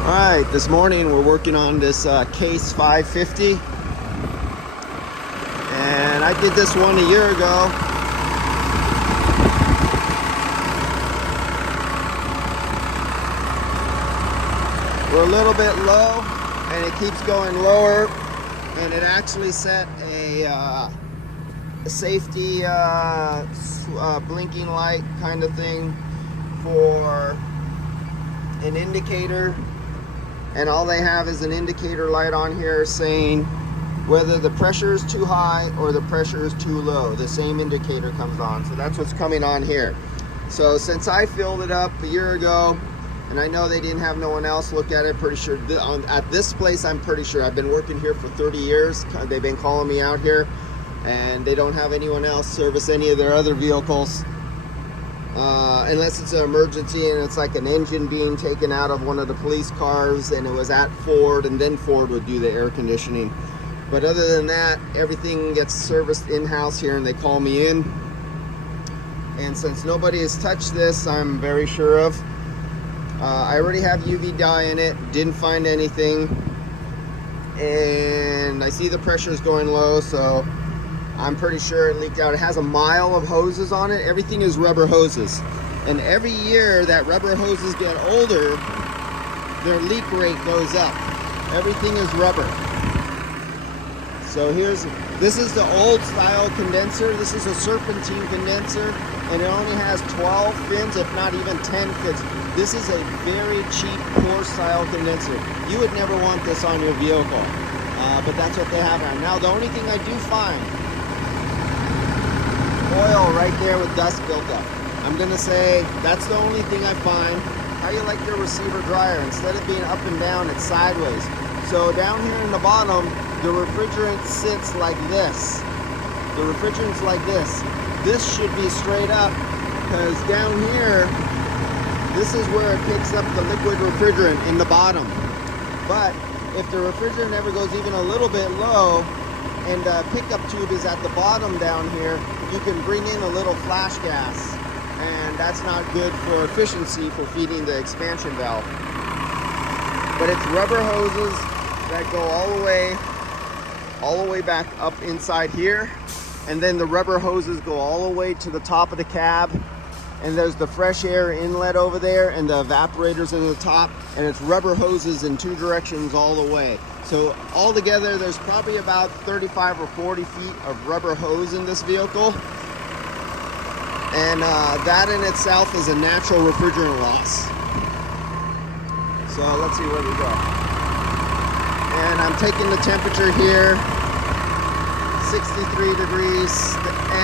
Alright, this morning we're working on this Case 550, and I did this one a year ago. We're a little bit low and it keeps going lower, and it actually set a safety blinking light kind of thing for an indicator. And all they have is an indicator light on here saying whether the pressure is too high or the pressure is too low. The same indicator comes on. So that's what's coming on here. So since I filled it up a year ago, and I know they didn't have no one else look at it, pretty sure at this place, I'm pretty sure. I've been working here for 30 years. They've been calling me out here, and they don't have anyone else service any of their other vehicles. Unless it's an emergency and it's like an engine being taken out of one of the police cars and it was at Ford, and then Ford would do the air conditioning. But other than that, everything gets serviced in-house here, and they call me in. And since nobody has touched this, I'm very sure of. I already have UV dye in it, didn't find anything. And I see the pressure is going low, so I'm pretty sure it leaked out. It has a mile of hoses on it. Everything is rubber hoses. And every year that rubber hoses get older, their leak rate goes up. Everything is rubber. So this is the old style condenser. This is a serpentine condenser, and it only has 12 fins, if not even 10 fins. This is a very cheap, poor style condenser. You would never want this on your vehicle, but that's what they have now. The only thing I do find, oil right there with dust built up. I'm gonna say that's the only thing I find. How you like your receiver dryer? Instead of being up and down, it's sideways. So down here in the bottom, the refrigerant sits like this. The refrigerant's like this. This should be straight up, because down here, this is where it picks up the liquid refrigerant in the bottom. But if the refrigerant ever goes even a little bit low, and the pickup tube is at the bottom down here, you can bring in a little flash gas, and that's not good for efficiency for feeding the expansion valve. But it's rubber hoses that go all the way back up inside here, and then the rubber hoses go all the way to the top of the cab, and there's the fresh air inlet over there and the evaporators in the top, and it's rubber hoses in two directions all the way. So altogether, there's probably about 35 or 40 feet of rubber hose in this vehicle. And that in itself is a natural refrigerant loss. So let's see where we go. And I'm taking the temperature here, 63 degrees,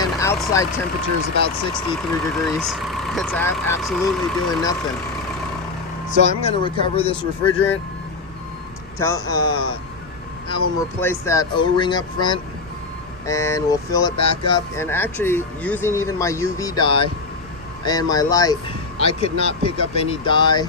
and outside temperature is about 63 degrees. It's absolutely doing nothing. So I'm gonna recover this refrigerant, have them replace that O-ring up front, and we'll fill it back up. And actually, using even my UV dye and my light, I could not pick up any dye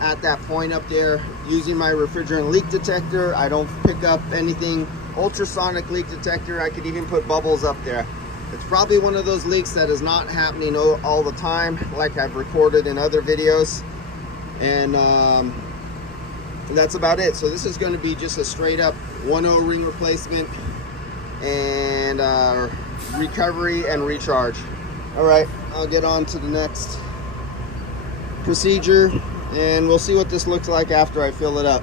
at that point up there. Using my refrigerant leak detector, I don't pick up anything. Ultrasonic leak detector, I could even put bubbles up there. It's probably one of those leaks that is not happening all the time, like I've recorded in other videos. And that's about it. So this is going to be just a straight up 1 O-ring replacement, and recovery and recharge. All right, I'll get on to the next procedure, and we'll see what this looks like after I fill it up.